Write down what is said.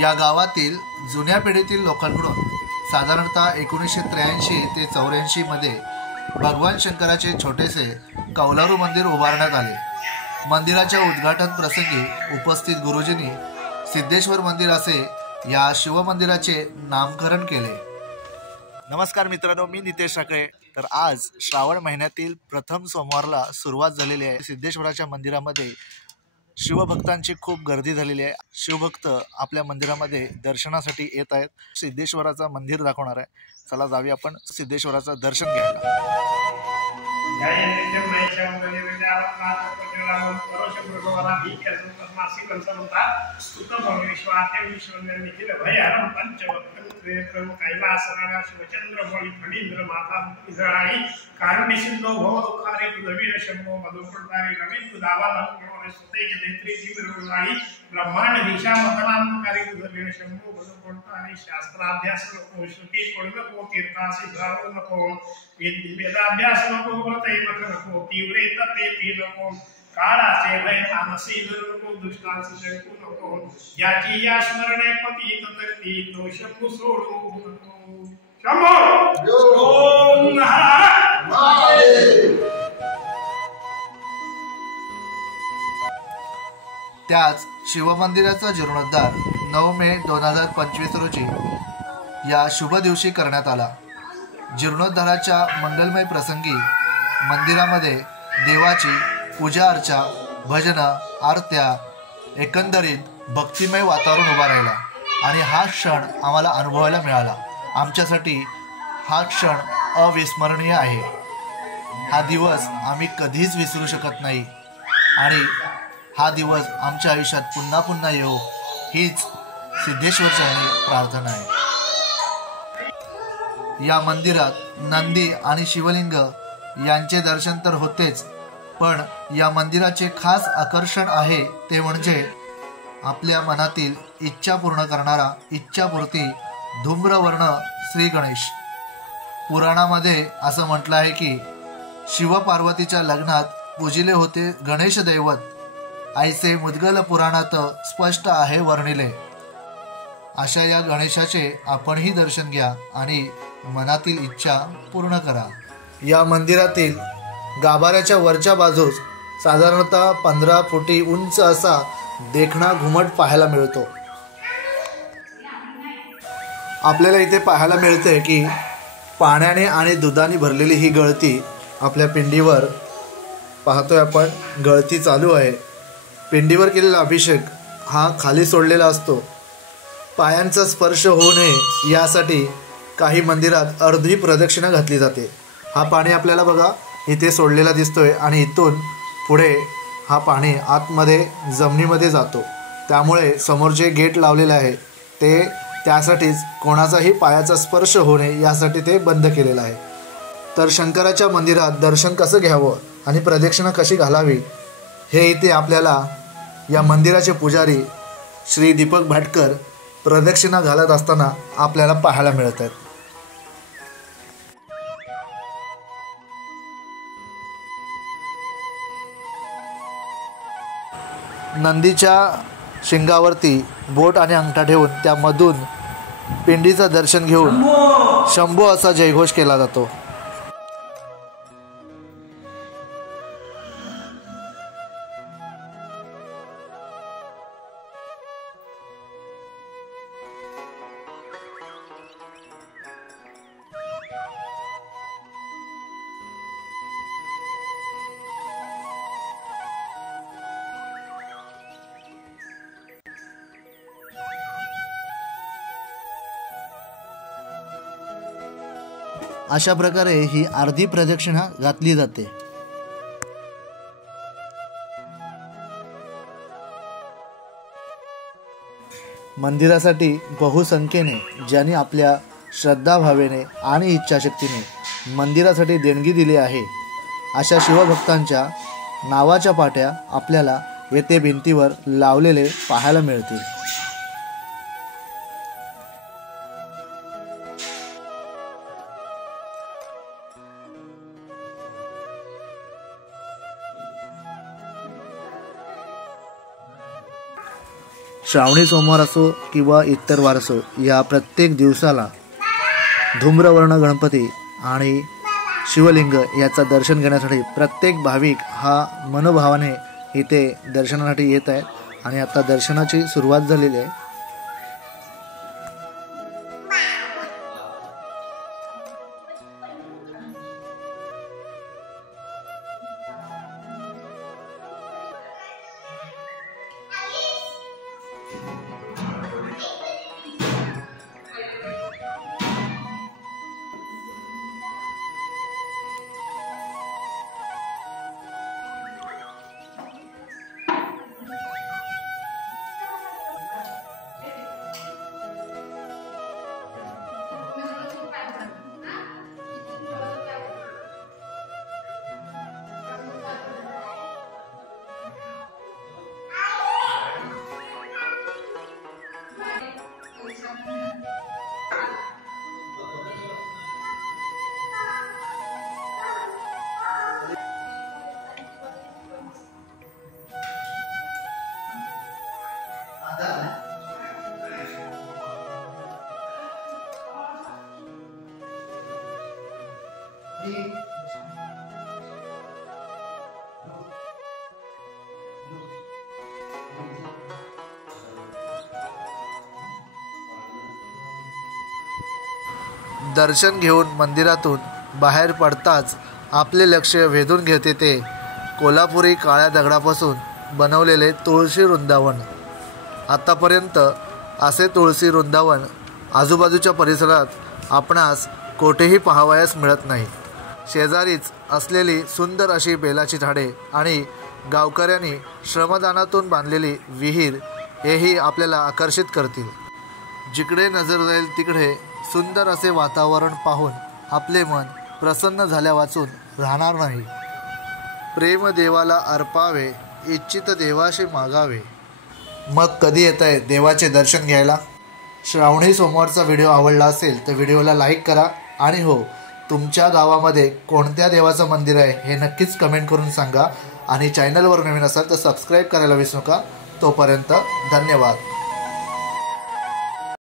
या गावातील जुन्या पिढीतील लोकांकडून साधारणतः 1983 ते 84 मध्ये भगवान शंकराचे छोटेसे कौलारू मंदिर उभारण्यात आले. मंदिराच्या उद्घाटन प्रसंगी उपस्थित गुरुजींनी सिद्धेश्वर मंदिर असे या शिवमंदिराचे नामकरण केले. नमस्कार मित्रांनो, मी नितेश साखळे. तर आज श्रावण महिन्यातील प्रथम सोमवारला सुरुवात झालेली आहे. सिद्धेश्वराच्या मंदिरामध्ये शिवभक्तांची खूप गर्दी झालेली आहे. शिवभक्त आपल्या मंदिरामध्ये दर्शनासाठी येत आहेत. सिद्धेश्वराचं मंदिर दाखवणार आहे. चला जाऊया आपण सिद्धेश्वराचं दर्शन घ्यायला. ब्रह्मांड दिशा मतनांतकारी गुजरलेले शंभू भगवंताने शास्त्राभ्यास नको, श्रुती पडू नको, तीर्थासी जाऊ नको, वेदाभ्यास नको, व्रतैवत नको, तीव्र तपेती नको, काळाचे भय मानसी नको, दुष्टांचे शंकू नको, याची या स्मरणे पती तती तो शंभू सोडू नको. शंभू ओम हर महादेव. त्याच शिवमंदिराचा जीर्णोद्धार 9 मे 2025 रोजी या शुभ दिवशी करण्यात आला. जीर्णोद्धाराच्या मंगलमय प्रसंगी मंदिरामध्ये देवाची पूजा अर्चा, भजन, आरत्या, एकंदरीत भक्तिमय वातावरण उभा राहिला आणि हा क्षण आम्हाला अनुभवायला मिळाला. आमच्यासाठी हा क्षण अविस्मरणीय आहे. हा दिवस आम्ही कधीच विसरू शकत नाही आणि हा दिवस आमच्या आयुष्यात पुन्हा पुन्हा येऊ हीच सिद्धेश्वरचरणी प्रार्थना आहे. या मंदिरात नंदी आणि शिवलिंग यांचे दर्शन तर होतेच, पण या मंदिराचे खास आकर्षण आहे ते म्हणजे आपल्या मनातील इच्छा पूर्ण करणारा इच्छापूर्ती धूम्रवर्ण श्री गणेश. पुराणामध्ये असं म्हटलं आहे की शिवपार्वतीच्या लग्नात पूजिले होते गणेश दैवत, ऐसे मुद्गल पुराणात स्पष्ट आहे वर्णिले. अशा या गणेशाचे आपणही दर्शन घ्या आणि मनातील इच्छा पूर्ण करा. या मंदिरातील गाभाऱ्याच्या वरच्या बाजूस साधारणतः 15 फुटी उंच असा देखणा घुमट पाहायला मिळतो. आपल्याला इथे पाहायला मिळते की पाण्याने आणि दुधाने भरलेली ही गळती आपल्या पिंडीवर पाहतोय आपण. गळती चालू आहे. पिंडीवर केलेला अभिषेक हा खाली सोडलेला असतो. पायांचा स्पर्श होऊ नये यासाठी काही मंदिरात अर्धी प्रदक्षिणा घातली जाते. हा पाणी आपल्याला बघा इथे सोडलेला दिसतोय आणि इथून पुढे हा पाणी आतमध्ये जमिनीमध्ये जातो. त्यामुळे समोर जे गेट लावलेले आहे ते त्यासाठीच कोणाचाही पायाचा स्पर्श होऊ नये यासाठी ते बंद केलेलं आहे. तर शंकराच्या मंदिरात दर्शन कसं घ्यावं आणि प्रदक्षिणा कशी घालावी हे इथे आपल्याला या मंदिराचे पुजारी श्री दीपक भाटकर प्रदक्षिणा घालत असताना आपल्याला पाहायला मिळत आहेत. नंदीच्या शिंगावरती बोट आणि अंगठा ठेवून त्यामधून पिंडीचं दर्शन घेऊन शंभू असा जयघोष केला जातो. अशा प्रकारे ही अर्धी प्रदक्षिणा घातली जाते. मंदिरासाठी बहुसंख्येने ज्यांनी आपल्या श्रद्धाभावेने आणि इच्छाशक्तीने मंदिरासाठी देणगी दिली आहे अशा शिवभक्तांच्या नावाच्या पाट्या आपल्याला येथे भिंतीवर लावलेले पाहायला मिळतील. श्रावणी सोमवार असो किंवा इतर वार असो, या प्रत्येक दिवसाला धूम्रवर्ण गणपती आणि शिवलिंग याचं दर्शन घेण्यासाठी प्रत्येक भाविक हा मनोभावाने इथे दर्शनासाठी येत आहे आणि आता दर्शनाची सुरुवात झालेली आहे. दर्शन घेऊन मंदिरातून बाहेर पडताच आपले लक्ष वेधून घेते ते कोल्हापुरी काळ्या दगडापासून बनवलेले तुळशी वृंदावन. आतापर्यंत असे तुळशी वृंदावन आजूबाजूच्या परिसरात आपणास कोठेही पाहावयास मिळत नाही. शेजारीच असलेली सुंदर अशी बेलाची झाडे आणि गावकऱ्यांनी श्रमदानातून बांधलेली विहीर हेही आपल्याला आकर्षित करतील. जिकडे नजर जाईल तिकडे सुंदर असे वातावरण पाहून आपले मन प्रसन्न झाल्या वाचून राहणार नाही. प्रेम देवाला अर्पावे, इच्छित देवाशी मागावे. मग कधी येत आहे देवाचे दर्शन घ्यायला? श्रावणी सोमवारचा व्हिडिओ आवडला असेल तर व्हिडिओला लाईक करा आणि हो, तुमच्या गावामध्ये कोणत्या देवाचं मंदिर आहे हे नक्कीच कमेंट करून सांगा आणि चॅनलवर नवीन असाल तर सबस्क्राईब करायला विसरू नका. तोपर्यंत धन्यवाद.